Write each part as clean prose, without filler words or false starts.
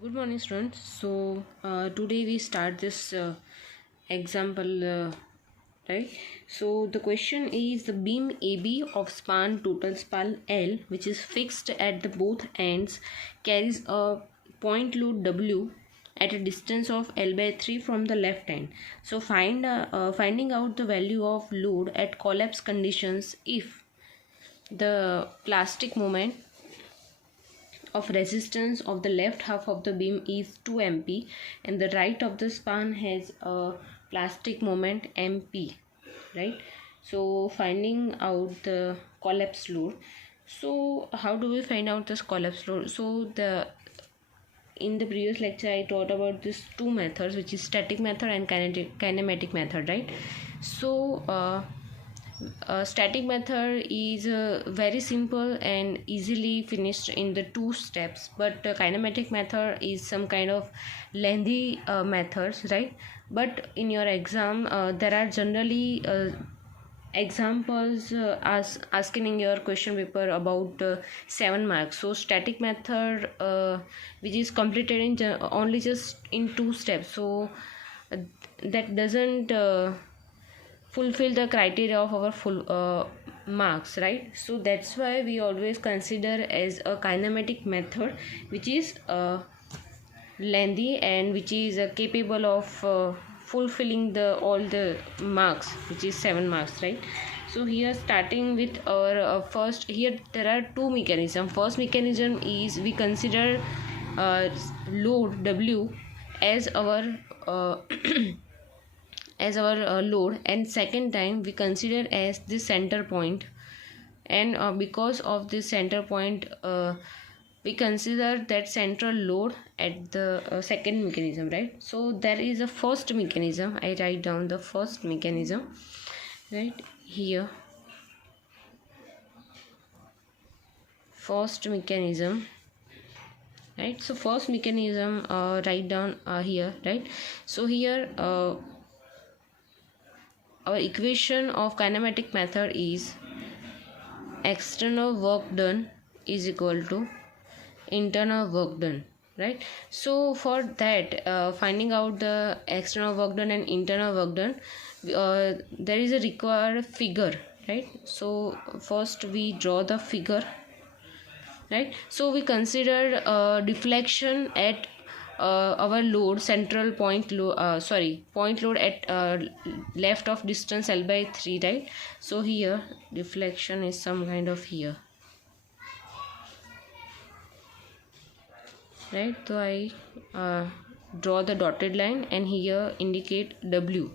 Good morning, students. Today we start this example, right? So the question is the beam AB of span total span L, which is fixed at the both ends, carries a point load W at a distance of L by 3 from the left end. So finding out the value of load at collapse conditions if the plastic moment of resistance of the left half of the beam is 2 mp and the right of the span has a plastic moment mp, right? So finding out the collapse load. So how do we find out this collapse load? So the in the previous lecture I taught about these two methods, which is static method and kinematic method, right? Static method is very simple and easily finished in the two steps, but kinematic method is some kind of lengthy methods, right? But in your exam there are generally examples asking in your question paper about 7 marks. So static method which is completed in only just in 2 steps, so that doesn't fulfill the criteria of our full marks, right? So that's why we always consider as a kinematic method, which is lengthy and which is capable of fulfilling the all the marks, which is 7 marks, right? So here starting with our first, here there are two mechanisms. First mechanism is we consider load W as our as our load, and second time we consider as the center point, and because of this center point we consider that central load at the second mechanism, right? So there is a first mechanism. I write down the first mechanism right here. First mechanism, right? So first mechanism write down here, right? So here our equation of kinematic method is external work done is equal to internal work done, right? So for that finding out the external work done and internal work done, there is a required figure, right? So first we draw the figure, right? So we consider deflection at our load central point load point load at left of distance L by 3, right? So here deflection is some kind of here, right? So I draw the dotted line and here indicate W,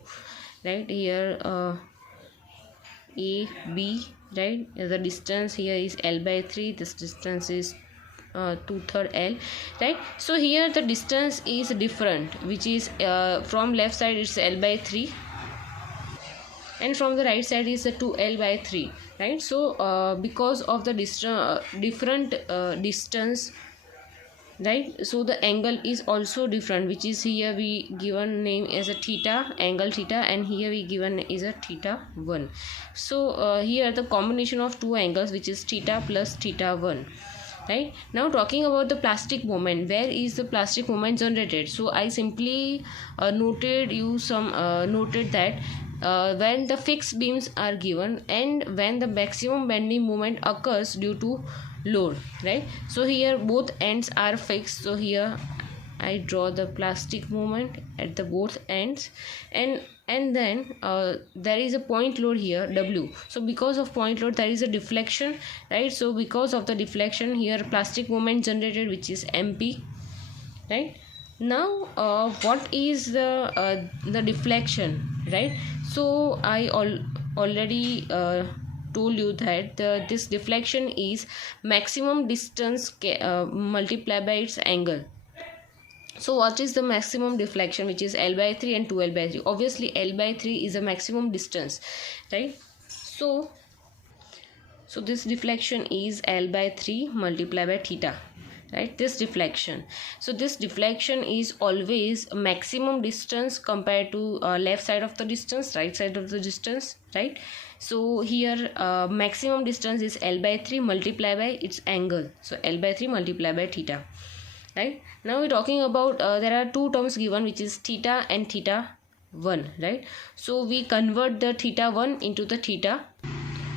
right? Here A B, right? The distance here is L by 3, this distance is 2/3 L, right? So here the distance is different, which is from left side it's L by 3 and from the right side is the 2L by 3, right? So because of the different distance, right? So the angle is also different, which is here we given name as a theta, angle theta, and here we given is a theta 1. So here the combination of two angles, which is theta plus theta 1, right? Now talking about the plastic moment, where is the plastic moment generated? So I simply noted that when the fixed beams are given and when the maximum bending moment occurs due to load, right? So here both ends are fixed, so here I draw the plastic moment at the both ends, and then there is a point load here W. So because of point load there is a deflection, right? So because of the deflection here plastic moment generated, which is MP, right? Now what is the deflection, right? So I already told you that this deflection is maximum distance multiplied by its angle. So what is the maximum deflection, which is L by 3 and 2L by 3? Obviously L by 3 is a maximum distance, right? So this deflection is L by 3 multiplied by theta, right? This deflection. So this deflection is always maximum distance compared to left side of the distance, right side of the distance, right? So here maximum distance is L by 3 multiplied by its angle, so L by 3 multiplied by theta, right? Now we're talking about there are two terms given, which is theta and theta 1, right? So we convert the theta 1 into the theta.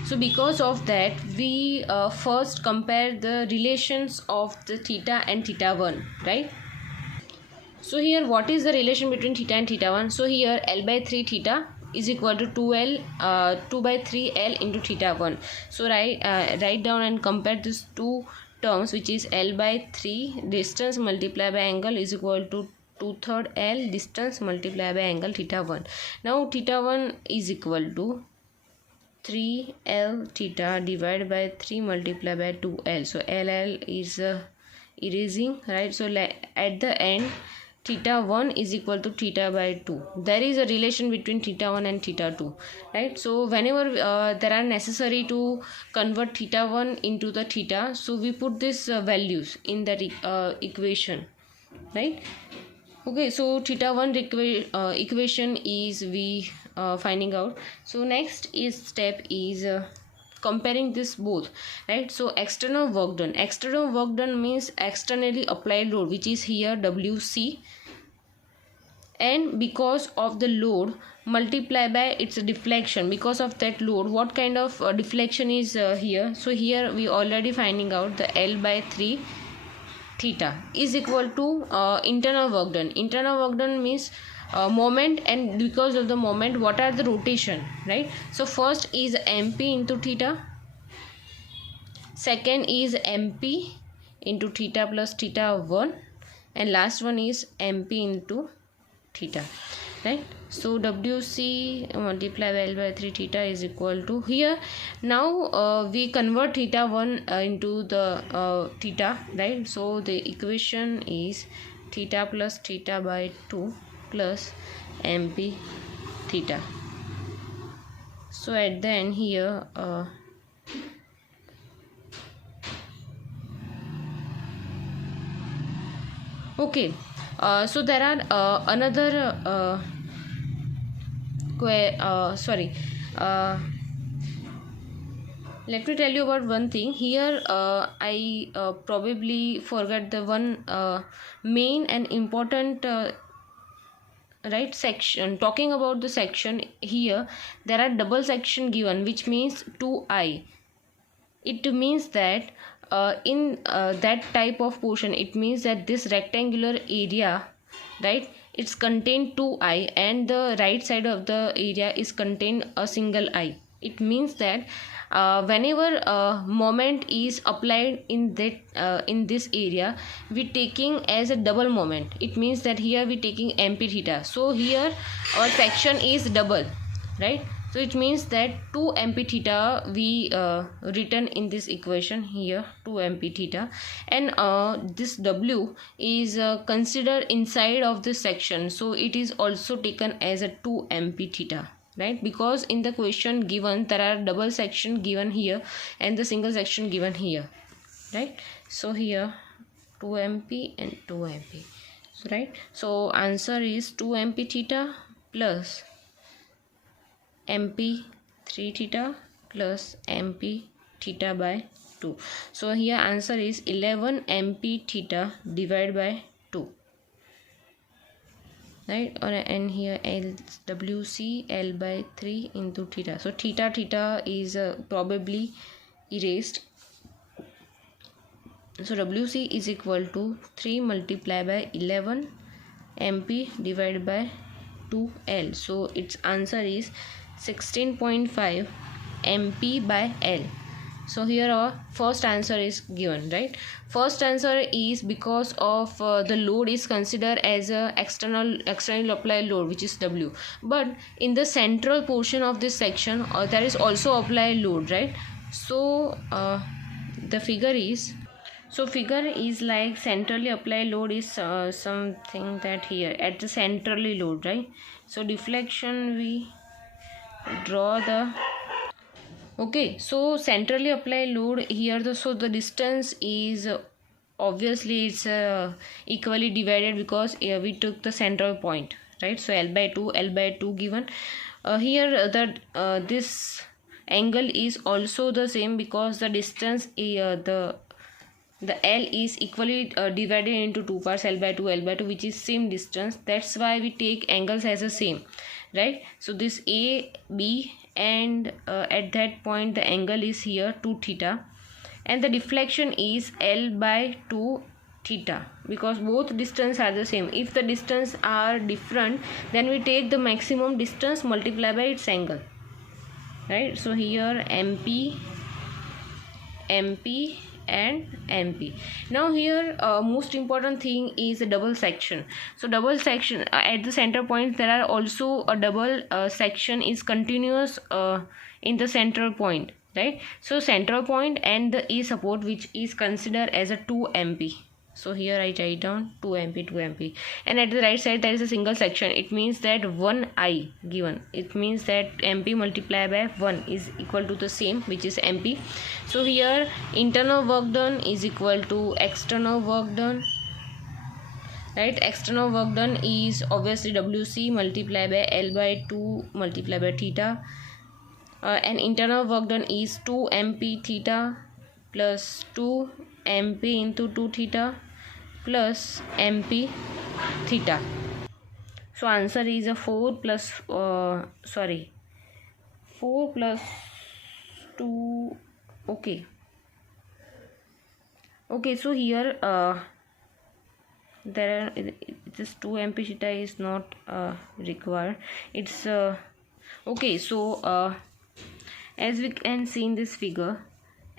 So because of that, we first compare the relations of the theta and theta 1, right? So here what is the relation between theta and theta 1? So here L by 3 theta is equal to 2 by 3 L into theta 1. So write down and compare these two terms, which is L by 3 distance multiplied by angle is equal to 2/3 L distance multiplied by angle theta 1. Now theta 1 is equal to 3L theta divided by 3 multiplied by 2L. So LL is erasing, right? So at the end, theta 1 is equal to theta by 2. There is a relation between theta 1 and theta 2, right? So whenever there are necessary to convert theta 1 into the theta, so we put these values in that equation, right? Okay, so theta 1 equation is we finding out. So next is step is comparing this both, right? So external work done means externally applied load, which is here WC, and because of the load multiply by its deflection. Because of that load, what kind of deflection is here? So here we already finding out the L by 3 theta is equal to internal work done means moment, and because of the moment, what are the rotation, right? So first is MP into theta, second is MP into theta plus theta 1, and last one is MP into theta, right? So WC multiplied by L by 3 theta is equal to here. Now we convert theta 1 into the theta, right? So the equation is theta plus theta by 2 plus MP theta. So at the end here okay, so there are another let me tell you about one thing here. I probably forgot the one main and important right section. Talking about the section, here there are double section given, which means 2I. It means that in that type of portion, it means that this rectangular area, right, it's contained 2I, and the right side of the area is contained a single I. It means that whenever moment is applied in that in this area, we taking as a double moment. It means that here we taking MP theta. So here our section is double, right? So it means that 2 MP theta we written in this equation here, 2 MP theta, and this W is considered inside of this section, so it is also taken as a 2 MP theta, right? Because in the question given there are double section given here and the single section given here, right? So here 2 MP and 2 MP, right? So answer is 2 MP theta plus MP 3 theta plus MP theta by 2. So here answer is 11 MP theta divided by 2, right? And here WC L by 3 into theta. So theta is probably erased. So WC is equal to 3 multiplied by 11 MP divided by 2L. So its answer is 16.5 MP by L. So here our first answer is given, right? First answer is because of the load is considered as a external applied load, which is W. But in the central portion of this section, there is also applied load, right? So the figure is. So figure is like centrally applied load is something that here at the centrally load, right? So deflection we draw the okay. So centrally applied load here, so the distance is obviously it's equally divided because we took the central point, right? So L by 2 given here. That this angle is also the same because the distance the the L is equally divided into two parts, L by 2, L by 2, which is same distance. That's why we take angles as the same, right? So this A, B, and at that point the angle is here 2 theta, and the deflection is L by 2 theta, because both distance are the same. If the distance are different, then we take the maximum distance multiply by its angle, right? So here MP, MP, and MP. Now here most important thing is a double section. So double section at the center point, there are also a double section is continuous in the central point, right? So central point and the A support, which is considered as a 2 MP. So here I write down 2 MP, 2 MP, and at the right side there is a single section. It means that 1 I given. It means that MP multiplied by 1 is equal to the same, which is MP. So here internal work done is equal to external work done, right? External work done is obviously WC multiplied by L by 2 multiplied by theta, and internal work done is 2 MP theta plus 2 MP into 2 theta plus MP theta. So answer is a 4 plus 4 plus 2. Okay, so here there are this 2 MP theta is not required. It's okay. So as we can see in this figure,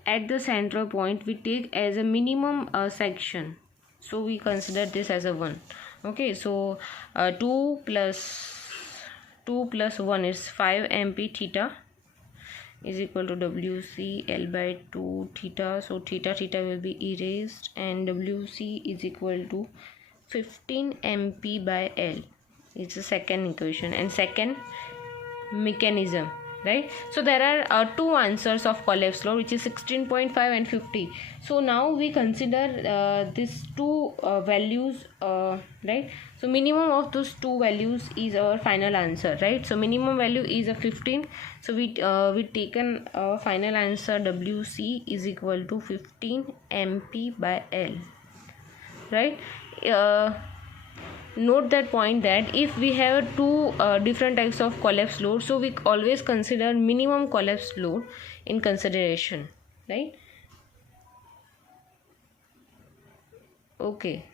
at the central point we take as a minimum section, so we consider this as a 1. Okay, so 2 plus 1 is 5 MP theta is equal to WC L by 2 theta. So theta will be erased, and WC is equal to 15 MP by L. It's the second equation and second mechanism, right? So there are two answers of collapse load, which is 16.5 and 50. So now we consider these two values, right? So minimum of those two values is our final answer, right? So minimum value is a 15. So we taken our final answer, WC is equal to 15 MP by L, right? Note that point that if we have two different types of collapse load, so we always consider minimum collapse load in consideration, right? Okay,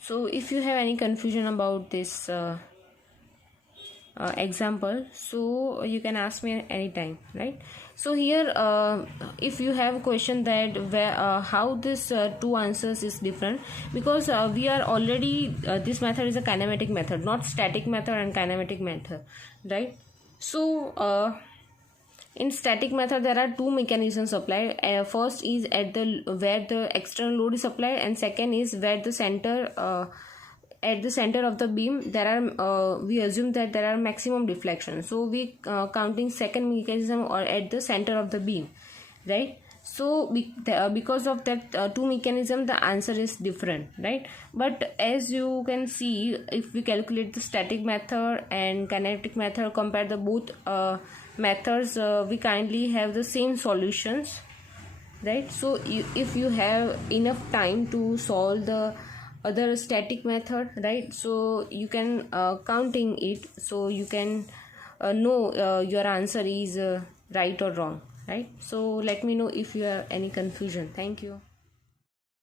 so if you have any confusion about this example, so you can ask me anytime, right? So here if you have a question that how this two answers is different, because we are already this method is a kinematic method, not static method and kinematic method, right? So in static method there are two mechanisms applied. First is at the where the external load is applied, and second is where the center at the center of the beam there are we assume that there are maximum deflection, so we counting second mechanism or at the center of the beam, right? So because of that two mechanism, the answer is different, right? But as you can see, if we calculate the static method and kinetic method, compare the both methods, we kindly have the same solutions, right? So if you have enough time to solve the other static method, right, so you can counting it, so you can know your answer is right or wrong, right? So let me know if you have any confusion. Thank you.